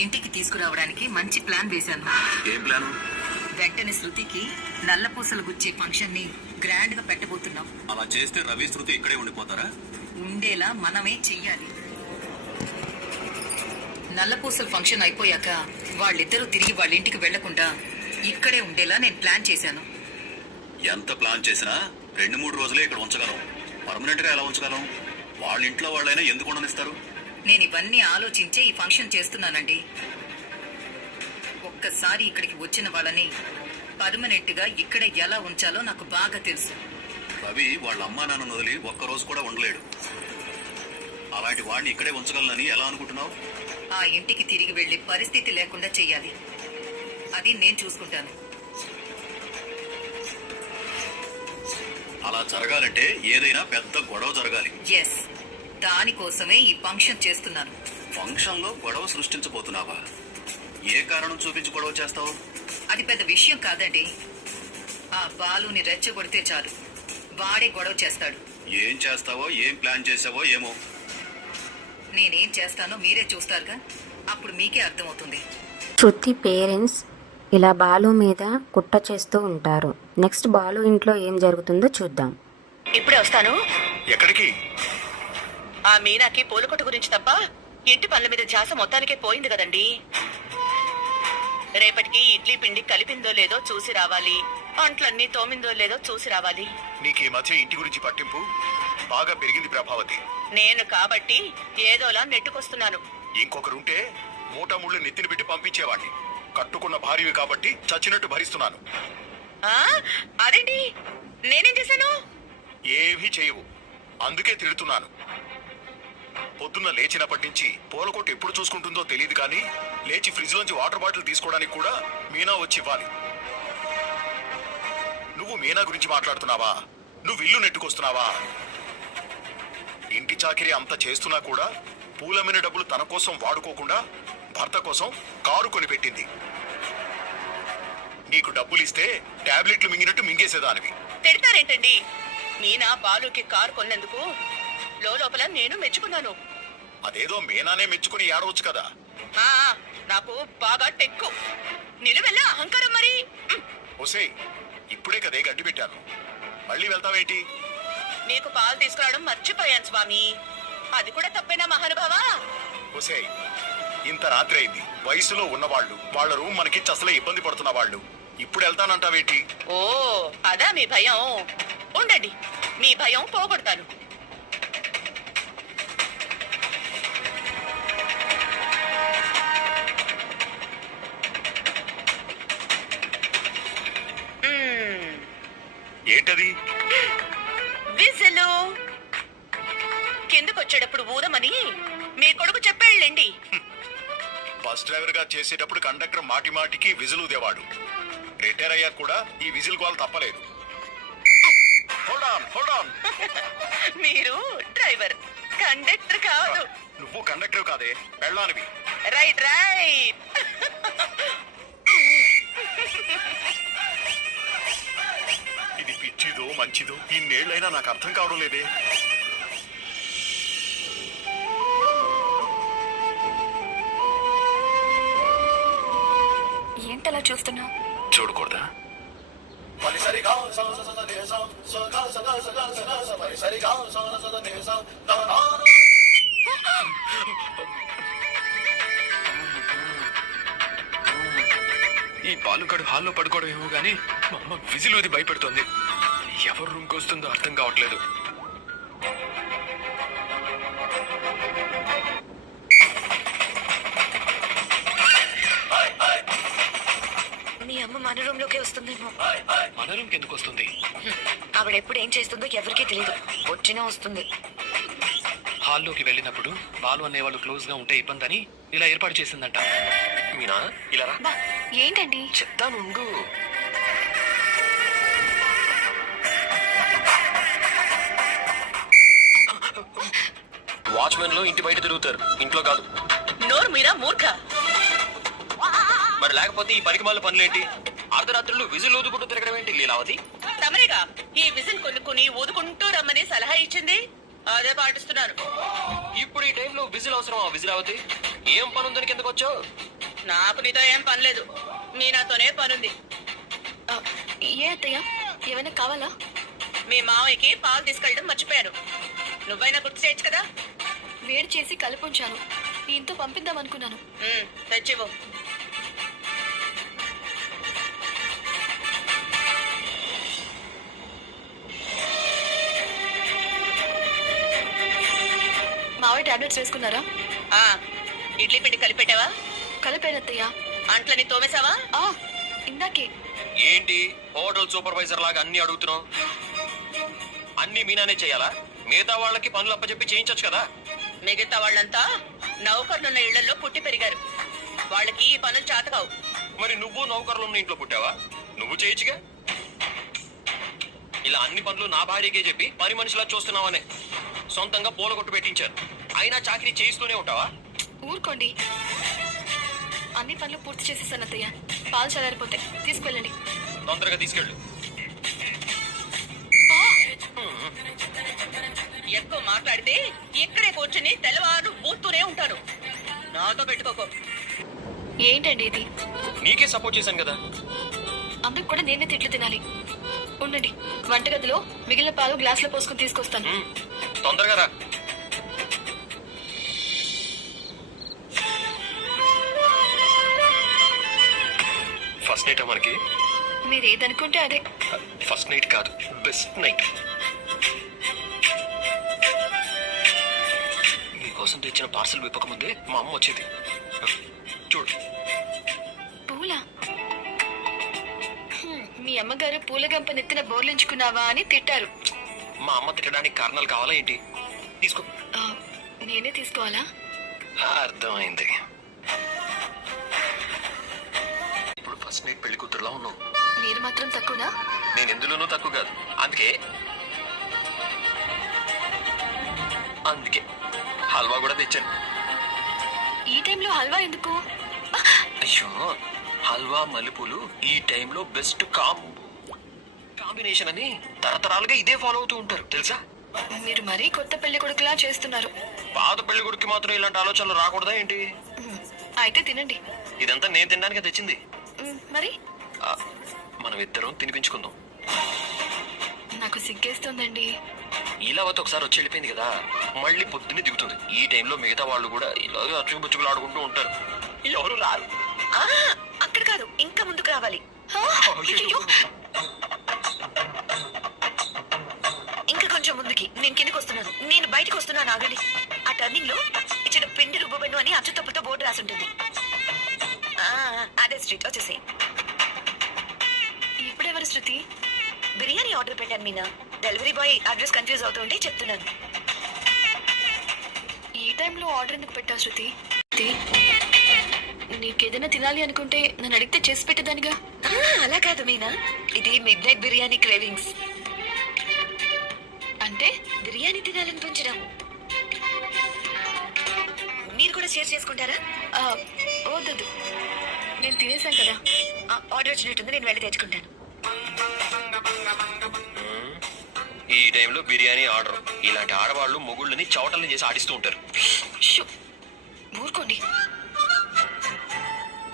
ఇంటికి తీసుకురావడానికి మంచి ప్లాన్ వేశాను. ఏం ప్లాను? వెంటనే శృతికి నల్లపూసలు గుచ్చే ఫంక్షన్ని గ్రాండ్గా పెట్టబోతున్నాం. అలా చేస్తే రవి శృతి ఇక్కడే ఉండిపోతారా? ఉండేలా మనమే చెయ్యాలి. నల్లపూసల ఫంక్షన్ అయిపోయాక వాళ్ళిద్దరూ తిరిగి వాళ్ళ ఇంటికి వెళ్ళకుండా ఇక్కడే ఉండేలా నేను ప్లాన్ చేశాను. ఎంత ప్లాన్ చేసినా రెండు మూడు రోజులే ఇక్కడ ఉంచగలం. పర్మనెంట్గా ఎలా ఉంచగలం? వాళ్ళ ఇంట్లో వాళ్ళైనా ఎందుకు ఉండనిస్తారు? నేను ఇవన్నీ ఆలోచించే ఈ ఫంక్షన్ చేస్తున్నానండి. ఒక్కసారి ఇక్కడికి వచ్చిన వాళ్ళని పర్మనెంట్గా ఇక్కడ ఎలా ఉంచాలో నాకు బాగా తెలుసు. రవి వాళ్ళ అమ్మా నాన్న వదిలి ఒక్క రోజు కూడా ఉండలేడు. అలాంటి వాడిని ఇక్కడే ఉంచగలనని ఎలా అనుకుంటున్నావు? ఆ ఇంటికి తిరిగి వెళ్ళే పరిస్థితి లేకుండా చెయ్యాలి. అది నేను చూసుకుంటాను. అలా జరగాలంటే ఏదైనా పెద్ద గొడవ జరగాలి. ఎస్ దానికోసమే ఈ ఫంక్షన్ చేస్తున్నాను. ఫంక్షన్లో గొడవ సృష్టించబోతున్నావా? ఏ కారణం చూపించి గొడవ చేస్తావు? అది పెద్ద విషయం కాదండి. ఆ బాలుని రెచ్చగొడితే చాలు. వాడే గొడవ చేస్తాడు. ఏం చేస్తావో ఏం ప్లాన్ చేసావో ఏమో. నేనేం చేస్తానో మీరే చూస్తారుగా. అప్పుడు మీకే అర్థమవుతుంది. శృతి పేరెంట్స్ ఇలా బాలు మీద కుట్ర చేస్తూ ఉంటారు. నెక్స్ట్ బాలు ఇంట్లో ఏం జరుగుతుందో చూద్దాం. ఇప్పుడే వస్తాను. ఎక్కడికి? ఆ మీనాకి పూలకొట్టు గురించి తప్ప ఇంటి పనుల మీద ధ్యాస మొత్తానికే పోయింది కదండి. రేపటికి ఇడ్లీ పిండి కలిపిందో లేదో చూసి రావాలి. అంట్లన్నీ తోమిందో లేదో చూసి రావాలి. నీకు ఈ మధ్య ఇంటి గురించి పట్టింపు? బాగా పెరిగింది ప్రభావతి. నేను కాబట్టి ఏదోలా నెట్టుకొస్తున్నాను. ఇంకొకరుంటే మూట ముళ్ళు నెత్తిన పెట్టి పంపించేవాడిని. కట్టుకున్న భార్యవి కాబట్టి చచ్చినట్టు భరిస్తున్నాను. ఆ? అదేంటి? నేనేం చేశాను? ఏమీ చేయవు. అందుకే తిడుతున్నాను. పొద్దున్న లేచినప్పటి నుంచి పూలకోట ఎప్పుడు చూసుకుంటుందో తెలియదు కానీ లేచి ఫ్రిడ్జ్ లోంచి వాటర్ బాటిల్ తీసుకోవడానికి కూడా మీనా వచ్చి ఇవ్వాలి. నువ్వు మీనా గురించి మాట్లాడుతున్నావా? నువ్వు ఇల్లు నెట్టుకొస్తున్నావా? ఇంటి చాకిరి అంత చేస్తున్నా కూడా పూలమైన డబ్బులు తన కోసం వాడుకోకుండా భర్త కోసం కారు కొనిపెట్టింది. నీకు డబ్బులు ఇస్తే టాబ్లెట్లు మింగినట్టు మింగేసేదానివి. తిడతారేంటండి? మీనా బాలుకి కారు కొన్నందుకు లోపల నేను మెచ్చుకున్నాను. అదేదో మీనానే మెచ్చుకుని ఏడవచ్చు కదా. ఆ నాకు బాగా టెక్కు. నిలువెల్ల అహంకారం మరి. ఉమ్, ఒసేయ్ ఇప్పుడే కదే గడ్డి పెట్టాను. మళ్ళీ వెళ్తావేంటి? మీకు పాలు తీసుకురావడం మర్చిపోయాను స్వామి. అది కూడా తప్పేనా మహానుభావా? ఒసేయ్ ఇంత రాత్రి అయింది. వయసులో ఉన్నవాళ్ళు వాళ్ళ రూమ్ మనకిచ్చి అసలే ఇబ్బంది పడుతున్న వాళ్ళు. ఇప్పుడు వెళ్తానంటావేంటి? ఓ అదా మీ భయం. ఉండండి మీ భయం పోగొడతాను. ఏంటది? విజిలు. కిందకొచ్చేటప్పుడు ఊదమని మీ కొడుకు చెప్పాళ్ళండి బస్ డ్రైవర్గా చేసేటప్పుడు కండక్టర్ మాటి మాటికి విజిల్ ఊదేవాడు. రిటైర్ అయ్యాక కూడా ఈ విజిల్ గోల్ తప్పలేదు. మీరు డ్రైవర్ కండక్టర్ కాదు. నువ్వు కండక్టర్ కాదే పెళ్ళానివి. Right right. ఇది పిచ్చిదో మంచిదో. ఇన్నేళ్ళైనా నాకు అర్థం కావడం లేదే. ఏంటలా చూస్తున్నావు? చూడకూడదా? ఈ బాలుగాడు హాల్లో పడుకోవడం ఏమో గానీ మా అమ్మ విజిల్ ఊది భయపెడుతోంది. ఎవరు రూమ్కి వస్తుందో అర్థం కావట్లేదు. మీ అమ్మ మన రూమ్ లోకే వస్తుందేమో. మన రూమ్కి ఎందుకు వస్తుంది? ఆవిడ ఎప్పుడు ఏం చేస్తుందో ఎవరికీ తెలియదు వచ్చినా వస్తుంది. హాల్లోకి వెళ్ళినప్పుడు బాలు అనేవాళ్ళు క్లోజ్గా ఉంటే ఇబ్బంది అని ఇలా ఏర్పాటు చేసిందంట. మీనా ఇలా రా. బా ఏంటండి? చెప్తానుండు వాచ్మెన్లో ఇంటి బయట తిరుగుతారు. ఇంట్లో కాదు. నోరు మీరా మూర్ఖ. మరి లేకపోతే ఈ పరికమాల పనులేంటి? అర్ధరాత్రులు విజిల్ ఊదుకుంటూ తిరగడం ఏంటి లీలావతి? తమరేగా? ఈ విజిల్ కొనుక్కుని ఊదుకుంటూ రమ్మని సలహా ఇచ్చింది? అదే పాటిస్తున్నాను ఇప్పుడు ఈ టైంలో విజిల్ అవసరం విజిల్ అవతి ఏం పని ఉందని కిందకు వచ్చావు? నాకు నీతో ఏం పని లేదు. మీనాతోనే పనుంది. ఆ, ఏ అత్తయ్య? ఏమైనా కావాలా? మీ మావయ్యకి పాలు తీసుకెళ్ళడం మర్చిపోయాను. నువ్వైనా గుర్తు చేయొచ్చు కదా? వేడి చేసి కలిపుంచాను ఇంతో పంపిద్దాం అనుకున్నాను. ఉమ్, తెచ్చివ్వు. మావయ్య టాబ్లెట్స్ వేసుకున్నారా? ఆ, ఇడ్లీ పిండి కలిపెట్టావా? కలిపాను అత్తయ్య అంట్లని తోమేశావా? ఆ, ఇందాకే. ఏంటి హోటల్ సూపర్వైజర్ లాగా అన్ని అడుగుతున్నావు? అన్ని మీనానే చేయాలా? మిగతా వాళ్ళకి పనులు అప్పచెప్పి చేయించొచ్చు కదా? మిగతా వాళ్ళంతా నౌకర్లున్న ఇళ్ళలో పుట్టి పెరిగారు. వాళ్ళకి ఈ పనులు చేతకావు. మరి నువ్వు నౌకర్లు ఉన్న ఇంట్లో పుట్టావా? నువ్వు చేయొచ్చుగా? ఇలా అన్ని పనులు నా భార్యకే చెప్పి పని మనిషిలా చూస్తున్నావనే. సొంతంగా పూల కొట్టు పెట్టించారు. అయినా చాకరీ చేయిస్తూనే ఉంటావా? ఊరుకోండి. అన్ని పనులు పూర్తి చేసేసాను అత్తయ్య. పాలు చల్లారిపోతాయి. తీసుకెళ్ళండి. తొందరగా తీసుకెళ్ళు. ఎక్కువ మాట్లాడితే ఇక్కడే కూర్చుని తెల్లవారు బూత్తూనే ఉంటారు. నాతో పెట్టుకోకు. ఏంటండి ఇది? నీకే సపోర్ట్ చేశాను కదా. అందుకు కూడా నేనే తిట్లు తినాలి. ఉండండి వంటగదిలో మిగిలిన పాలు గ్లాసులో పోసుకుని తీసుకొస్తాను. తొందరగా రా. ఫస్ట్ నైట్ మనకి? మీరు ఏదనుకుంటే అదే. ఫస్ట్ నైట్ కాదు బెస్ట్ నైట్. మీకోసం తెచ్చిన పార్సల్ విప్పకముందే మా అమ్మ వచ్చేది. చూడు. పూల. మీ అమ్మగారు పూల గంప నెత్తిన బోర్లించుకున్నావా అని తిట్టారు. మా అమ్మ తిట్టడానికి కారణాలు కావాలా ఏంటి? తీసుకో. నేనే తీసుకోవాలా? అర్థమైంది. ఇప్పుడు ఫస్ట్ నైట్ పెళ్ళి కూతురులా ఉన్నావు. మీరు మాత్రం తక్కువనా? నేను ఎందులోనూ తక్కువ కాదు. అందుకే. అందుకే. హల్వా కూడా తెచ్చాను. ఈ టైంలో హల్వా ఎందుకు? అయ్యో హల్వా మల్లెపూలు ఈ టైంలో బెస్ట్ కాం కాంబినేషన్ అని తరతరాలుగా ఇదే ఫాలో అవుతూ ఉంటారు తెలుసా? మీరు మరీ కొత్త పెళ్ళి కొడుకులా చేస్తున్నారు. పాత పెళ్ళి కొడుకు మాత్రం ఇలాంటి ఆలోచనలు రాకూడదా ఏంటి? అయితే తినండి. ఇదంతా నేను తినడానికి తెచ్చింది. మరి? ఆ, మనం ఇద్దరం తినిపించుకుందాం. నాకు సిగ్గేస్తోందండి. ఈలావతి ఒకసారి వచ్చి వెళ్ళిపోయింది కదా. మళ్ళీ పొద్దున్నే దిగుతుంది. ఈ టైంలో మిగతా వాళ్ళు కూడా ఇలాగే అచ్చుబుచ్చుకులు ఆడుకుంటూ ఉంటారు. ఎవరు రారు. ఆ, అక్కడ కాదు ఇంకా ముందుకు రావాలి. ఇంకా కొంచెం ముందుకి. నేను కిందకి వస్తున్నాను. నేను బయటకు వస్తున్నాను ఆగండి. ఆ టర్నింగ్లో ఇచ్చిన పిండి రుబ్బబెన్ను అని అచ్చు తప్పుతో బోర్డు రాసి ఉంటుంది ఆ, అదే స్ట్రీట్. వచ్చేసి ఇప్పుడెవరు శృతి? బిర్యానీ ఆర్డర్ పెట్టాను Meena. Delivery boy address confuse అవుతుంటే చెప్తున్నాను. ఈ టైంలో ఆర్డర్ ఎందుకు పెట్టావు శృతి? నీకేదైనా తినాలి అనుకుంటే నన్ను అడిగితే చేసి పెట్టేదానిగా? అలా కాదు మీనా. ఇది మిడ్ నైట్ బిర్యానీ క్రేవింగ్స్. అంటే? బిర్యానీ తినాలనిపించడం. మీరు కూడా షేర్ చేసుకుంటారా? ఆ, వద్దొద్దు. నేను తినేసాను కదా. ఆ, ఆర్డర్ వచ్చినట్టుంది నేను వెళ్ళి తెచ్చుకుంటాను. ఈ టైంలో బిర్యానీ ఆర్డర్. ఇలాంటి ఆడవాళ్ళు మొగుళ్ళని చవటల్ని చేసి ఆడిస్తూ ఉంటారు. షూ ఊరుకోండి.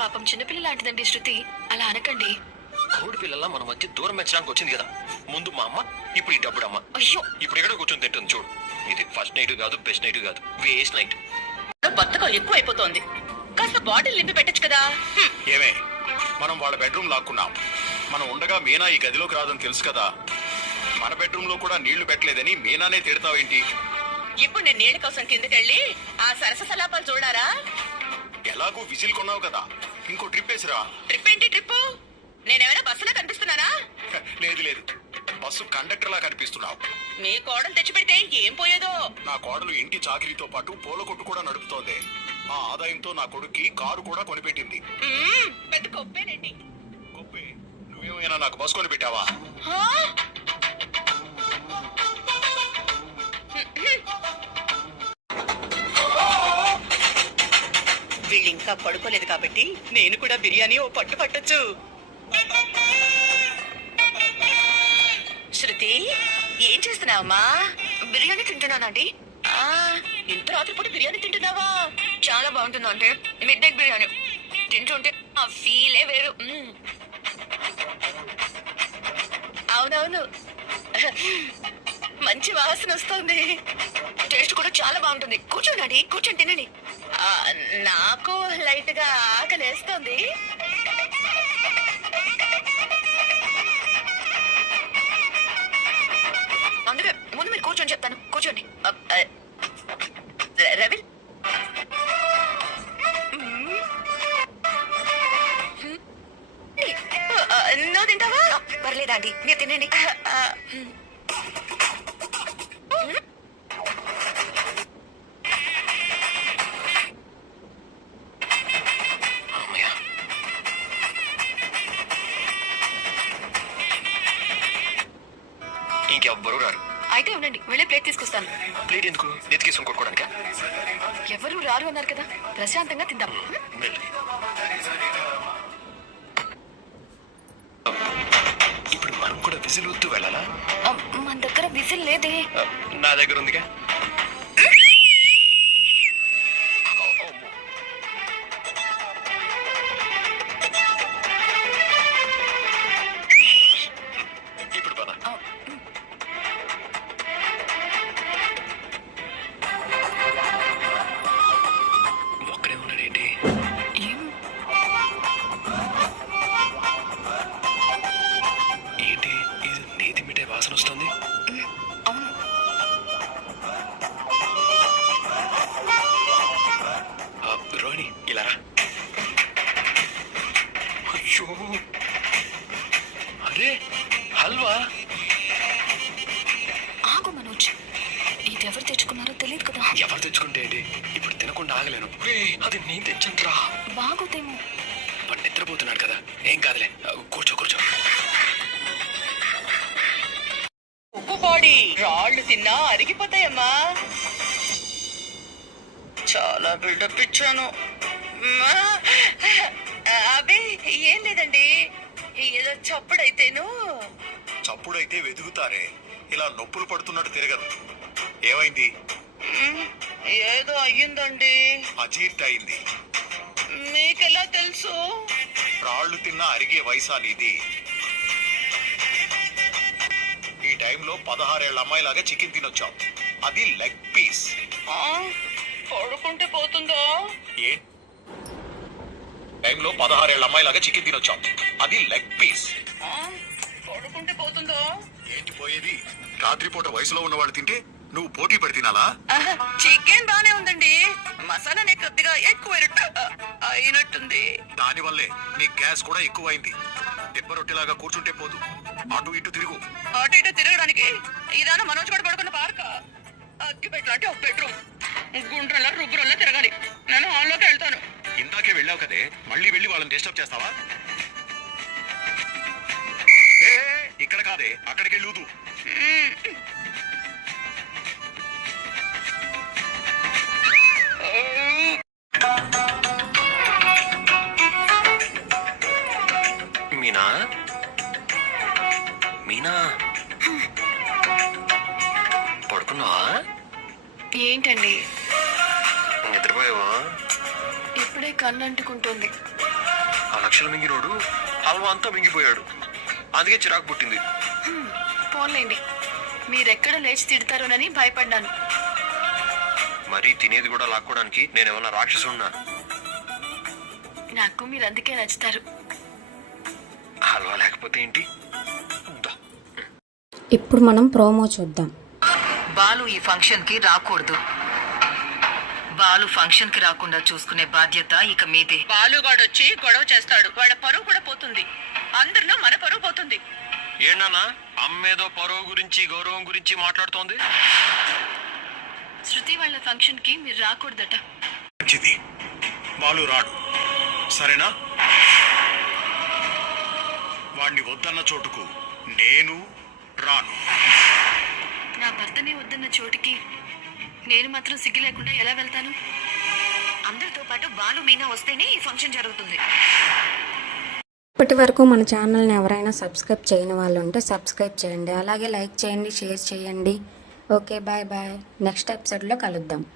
పాపం చిన్నపిల్ల లాంటిదండి శృతి. అలా అనకండి. కోడి పిల్లల మన మధ్య దూరం పెంచడానికి వచ్చింది కదా. ముందు మా అమ్మ ఇప్పుడు ఈ డబ్బుడు అమ్మ అయ్యో. ఇప్పుడు ఎక్కడ కూర్చొని తింటుంది చూడు. ఇది ఫస్ట్ నైట్ కాదు బెస్ట్ నైట్ కాదు. Waste night. బద్దకం ఎక్కువ అయిపోతోంది కాస్త బాటిల్ నింపి పెట్టచ్చు కదా. ఏమే మనం వాళ్ళ బెడ్రూమ్ లాక్కున్నాం. మనం ఉండగా మీనా ఈ గదిలోకి రాదని తెలుసు కదా. మన బెడ్రూమ్లో కూడా నీళ్ళు పెట్టలేదని మీనానే తిడతావేంటి? ఇప్పుడు నేను నీళ్ళ కోసం కిందకెళ్ళి ఆ సరస సలాపాలు చూడారా? ఎలాగూ విజిల్ కొన్నావు కదా. ఇంకో ట్రిప్ వేసిరా? ట్రిప్ ఏంటి ట్రిప్ నేనేమైనా బస్సులో కనిపిస్తున్నానా? లేదు లేదు. బస్సు కండక్టర్ లా కనిపిస్తున్నావు. మీ కోడలు తెచ్చిపెడితే ఏం పోయేదో? నా కోడలు ఇంటి చాకిరీతో పాటు పూల కొట్టు కూడా నడుపుతోంది. ఆ ఆదాయంతో నా కొడుక్కి కారు కూడా కొనిపెట్టింది. పెద్ద కొప్పేనండి. గొప్పే నువ్వేమైనా నాకు బస్ కొని వీళ్ళు ఇంకా పడుకోలేదు కాబట్టి నేను కూడా బిర్యానీ ఓ పట్టు పట్టొచ్చు. శృతి ఏం చేస్తున్నావమ్మా? బిర్యానీ తింటున్నానండి ఆ, ఇంత రాత్రిపూట బిర్యానీ తింటున్నావా? చాలా బాగుంటుంది అంటే మిడ్ నైట్ బిర్యానీ. తింటుంటే ఆ ఫీలే వేరు. మ్మ్. అవునవును. మంచి వాసన వస్తుంది. టేస్ట్ కూడా చాలా బాగుంటుంది. కూర్చోండి కూర్చొని తినండి. నాకు లైట్గా ఆకలి వేస్తుంది అందుకే ముందు మీరు కూర్చొని చెప్తాను. కూర్చోండి. రవి? నువ్వు తింటావా? పర్లేదా అండి మీరు తినండి. ఇంకెవ్వరూ రారు. అయితే ఉండండి వెళ్ళే ప్లేట్ తీసుకొస్తాను. ప్లేట్ ఎందుకు? నెతికేసుకుని కొట్టుకోవడానికా ఎవరు రారు అన్నారు కదా ప్రశాంతంగా తిందాం. ఇప్పుడు మనం కూడా విజిల్ ఊత్తూ వెళ్ళాలా? మన దగ్గర విజిల్ లేదే. నా దగ్గర ఉందిగా? తిన్నా అరిగిపోతాయమ్మా. చాలా బిల్డప్ ఇచ్చాను. అబే ఏం లేదండి. ఏదో చప్పుడైతేను. చప్పుడైతే వెతుకుతారే ఇలా నొప్పులు పడుతున్నట్టు తిరగదు ఏమైంది? ఏదో అయ్యిందండి. అజీర్తి అయింది. మీకెలా తెలుసు? రాళ్ళు తిన్నా అరిగే వయసా నీది? ఈ టైంలో పదహారేళ్ళ అమ్మాయిలాగా చికెన్ తినొచ్చావు అది లెగ్ పీస్. ఆ, పడుకుంటే పోతుందా? ఏ? టైంలో పదహారేళ్ళ అమ్మాయిలాగా చికెన్ తినొచ్చావు అది లెగ్ పీస్. ఆ, పడుకుంటే పోతుందా? ఏంటి పోయేది? రాత్రిపూట వయసులో ఉన్న వాళ్ళు తింటే నువ్వు పోటీ పడి తినాలా? చికెన్ బానే ఉందండి. మసాలానే కొద్దిగా ఎక్కువ అయినట్టుంది. దానివల్లే నీ గ్యాస్ కూడా ఎక్కువైంది. దెబ్బ రొట్టెలాగా కూర్చుంటే పోదు. అటు ఇటు తిరుగు. అటు ఇటు తిరగడానికి. ఇదాన మనోజ్ కూడా పడుకున్న పార్క. అగ్గిపెట్లు అంటే ఒక బెడ్రూమ్. గుండ్రలా రుబ్బురల్లా తిరగాలి. నేను హాల్లోకి వెళ్తాను. ఇందాకే వెళ్ళావు కదే మళ్ళీ వెళ్ళి వాళ్ళని డిస్టర్బ్ చేస్తావా? ఏ, ఇక్కడ కాదే అక్కడికి వెళ్ళుదు మీనా? మీనా? పడుకున్నావా? ఏంటండి? నిద్రపోయావా? ఇప్పుడే కన్ను అంటుకుంటుంది ఆ లక్షలు మింగినోడు హల్వా అంతా మింగిపోయాడు. అందుకే చిరాకు పుట్టింది. పోన్లేండి. మీరెక్కడ లేచి తిడతారోనని భయపడ్డాను. మరీ తినేది కూడా లాక్కోవడానికి నేనేమన్నా రాక్షసున్నా నాకు మీరు అందుకే నచ్చుతారు. హల్వా లేకపోతే ఏంటి. ఇప్పుడు మనం ప్రోమో చూద్దాం. బాలు ఈ ఫంక్షన్కి రాకూడదు. బాలు ఫంక్షన్కి రాకుండా చూసుకునే బాధ్యత ఇక మీదే. బాలుగాడు వచ్చి గొడవ చేస్తాడు. వాళ్ళ పరువు కూడా పోతుంది. అందరిలో మన పరువు పోతుంది. ఏంటన్నా? అమ్మేదో పరువు గురించి గౌరవం గురించి మాట్లాడుతోంది? శృతి వాళ్ళ ఫంక్షన్కి మీరు రాకూడదట. మంచిది. బాలు రాడు. సరేనా? వాణ్ణి వద్దన్న చోటుకు నేను రాను. నా భర్తనే వద్దన్న చోటికి నేను మాత్రం సిగ్గు లేకుండా ఎలా వెళ్తాను? అందరితో పాటు బాలు మీనా వస్తేనే ఈ ఫంక్షన్ జరుగుతుంది. ఇప్పటి వరకు మన ఛానల్ని ఎవరైనా సబ్స్క్రైబ్ చేయని వాళ్ళు ఉంటే సబ్స్క్రైబ్ చేయండి. అలాగే లైక్ చేయండి షేర్ చేయండి. Okay bye bye. నెక్స్ట్ ఎపిసోడ్లో కలుద్దాం.